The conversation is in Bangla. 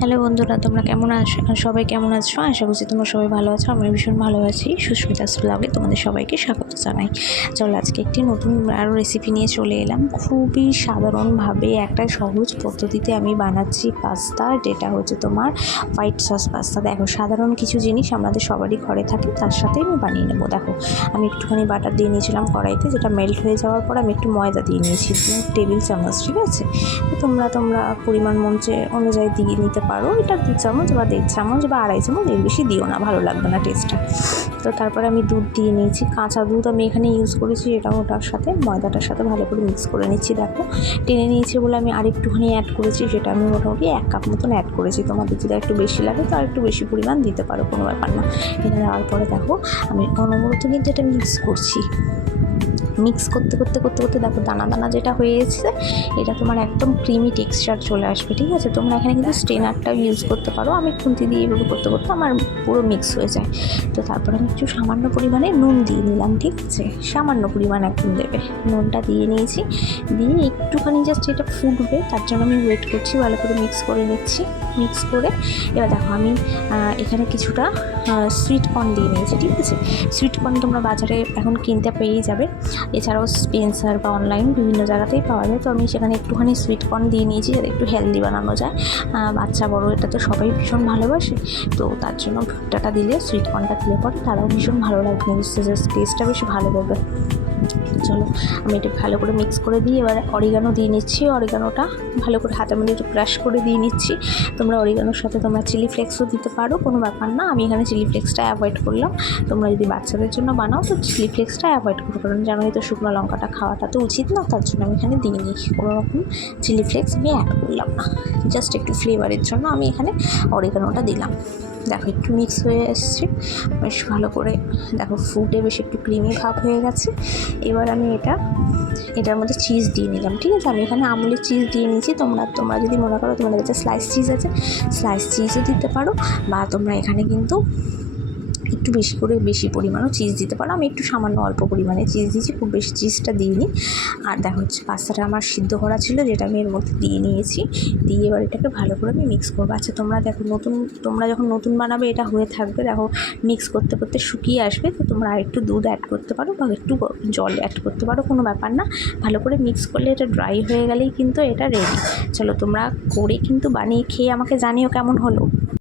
হ্যালো বন্ধুরা, তোমরা কেমন আছো? সবাই কেমন আছো? আশা করছি তোমরা সবাই ভালো আছো। আমি ভীষণ ভালো আছি। সুস্মিতাস ব্লগে তোমাদের সবাইকে স্বাগত জানাই। চলো আজকে একটি নতুন আরও রেসিপি নিয়ে চলে এলাম। খুবই সাধারণভাবে একটা সহজ পদ্ধতিতে আমি বানাচ্ছি পাস্তা, যেটা হচ্ছে তোমার হোয়াইট সস পাস্তা। দেখো, সাধারণ কিছু জিনিস আমাদের সবারই ঘরে থাকে, তার সাথেই আমি বানিয়ে নেবো। দেখো, আমি একটুখানি বাটার দিয়ে নিয়েছিলাম কড়াইতে, যেটা মেল্ট হয়ে যাওয়ার পর আমি একটু ময়দা দিয়ে নিয়েছি 2 টেবিল চামচ। ঠিক আছে, তোমরা পরিমাণ অনুযায়ী দিয়ে নিতে পারো। এটা 2 চামচ বা 1.5 চামচ বা 2.5 চামচ, এর বেশি দিও না, ভালো লাগবে না টেস্টটা। তো তারপরে আমি দুধ দিয়ে নিয়েছি, কাঁচা দুধ আমি এখানে ইউজ করেছি। এটা ওটার সাথে ময়দাটার সাথে ভালো করে মিক্স করে নিচ্ছি। দেখো, টেনে নিয়েছি বলে আমি আরেকটুখানি অ্যাড করেছি, সেটা আমি মোটামুটি 1 কাপ মতন অ্যাড করেছি। তোমাদের যদি একটু বেশি লাগে তো আরেকটু বেশি পরিমাণ দিতে পারো, কোনো ব্যাপার না। এটা দেওয়ার পরে দেখো আমি অনবরত কিন্তু এটা মিক্স করছি। মিক্স করতে করতে করতে করতে দেখো দানা দানা যেটা হয়ে এসেছে, এটা তোমার একদম ক্রিমি টেক্সচার চলে আসবে। ঠিক আছে, তোমরা এখানে কিন্তু স্ট্রেনারটাও ইউজ করতে পারো। আমি খুন্তি দিয়ে এভাবে করতে করতে আমার পুরো মিক্স হয়ে যায়। তো তারপরে আমি একটু সামান্য পরিমাণে নুন দিয়ে নিলাম। ঠিক আছে, সামান্য পরিমাণ একদম দেবে। নুনটা দিয়ে নিয়েছি, দিয়ে একটুখানি জাস্ট এটা ফুটবে, তার জন্য আমি ওয়েট করছি। ভালো করে মিক্স করে নিচ্ছি। মিক্স করে এবার দেখো আমি এখানে কিছুটা সুইট কর্ন দিয়ে নিয়েছি। ঠিক আছে, সুইট কর্ন তোমরা বাজারে এখন কিনতে পেয়েই যাবে। এছাড়াও স্পেন্সার বা অনলাইন বিভিন্ন জায়গাতেই পাওয়া যায়। তো আমি সেখানে একটুখানি সুইট কর্ন দিয়ে নিয়েছি, যাতে একটু হেলদি বানানো যায়। বাচ্চা বড় এটা তো সবাই ভীষণ ভালোবাসে, তো তার জন্য ভুট্টাটা দিলে, সুইট কর্নটা দিলে পরে তারাও ভীষণ ভালো লাগবে, টেস্টটা বেশ ভালো করবে। চলো আমি এটা ভালো করে মিক্স করে দিই। এবার অরিগানো দিয়ে নিচ্ছি। অরিগানোটা ভালো করে হাতের মধ্যে একটু ক্রাশ করে দিয়ে নিচ্ছি। তোমরা অরিগানোর সাথে তোমরা চিলি ফ্লেক্সও দিতে পারো, কোনো ব্যাপার না। আমি এখানে চিলি ফ্লেক্সটা অ্যাভয়েড করলাম। তোমরা যদি বাচ্চাদের জন্য বানাও তো চিলি ফ্লেক্সটা অ্যাভয়েড করো, কারণ জানোই তো শুকনো লঙ্কাটা খাওয়াটা তো উচিত না, তার জন্য আমি এখানে দিইনি কোনো রকম চিলি ফ্লেক্স, আমি অ্যাড করলাম না। জাস্ট একটু ফ্লেভারের জন্য আমি এখানে অরিগানোটা দিলাম। দেখো একটু মিক্স হয়ে এসছে বেশ ভালো করে। দেখো ফুটে বেশ একটু ক্রিমি ভাব হয়ে গেছে। এবার আমি এটার মধ্যে চিজ দিয়ে নিলাম। ঠিক আছে, আমি এখানে আমুলের চিজ দিয়ে নিয়েছি। তোমরা যদি মনে করো তোমাদের কাছে স্লাইস চিজ আছে, স্লাইস চিজও দিতে পারো, বা তোমরা এখানে কিন্তু একটু বেশি পরিমাণও চিজ দিতে পারো। আমি একটু সামান্য অল্প পরিমাণে চিজ দিয়েছি, খুব বেশি চিজটা দিইনি। আর দেখো হচ্ছে পাস্তাটা আমার সিদ্ধ করা ছিল, যেটা আমি এর মধ্যে দিয়ে নিয়েছি। দিয়ে এবার এটাকে ভালো করে আমি মিক্স করবো। আচ্ছা, তোমরা যখন নতুন বানাবে এটা হয়ে থাকবে, দেখো মিক্স করতে করতে শুকিয়ে আসবে, তো তোমরা আরেকটু দুধ অ্যাড করতে পারো বা একটু জল অ্যাড করতে পারো, কোনো ব্যাপার না। ভালো করে মিক্স করলে এটা ড্রাই হয়ে গেলেই কিন্তু এটা রেডি। চলো তোমরা করে কিন্তু বানিয়ে খেয়ে আমাকে জানিও কেমন হলো।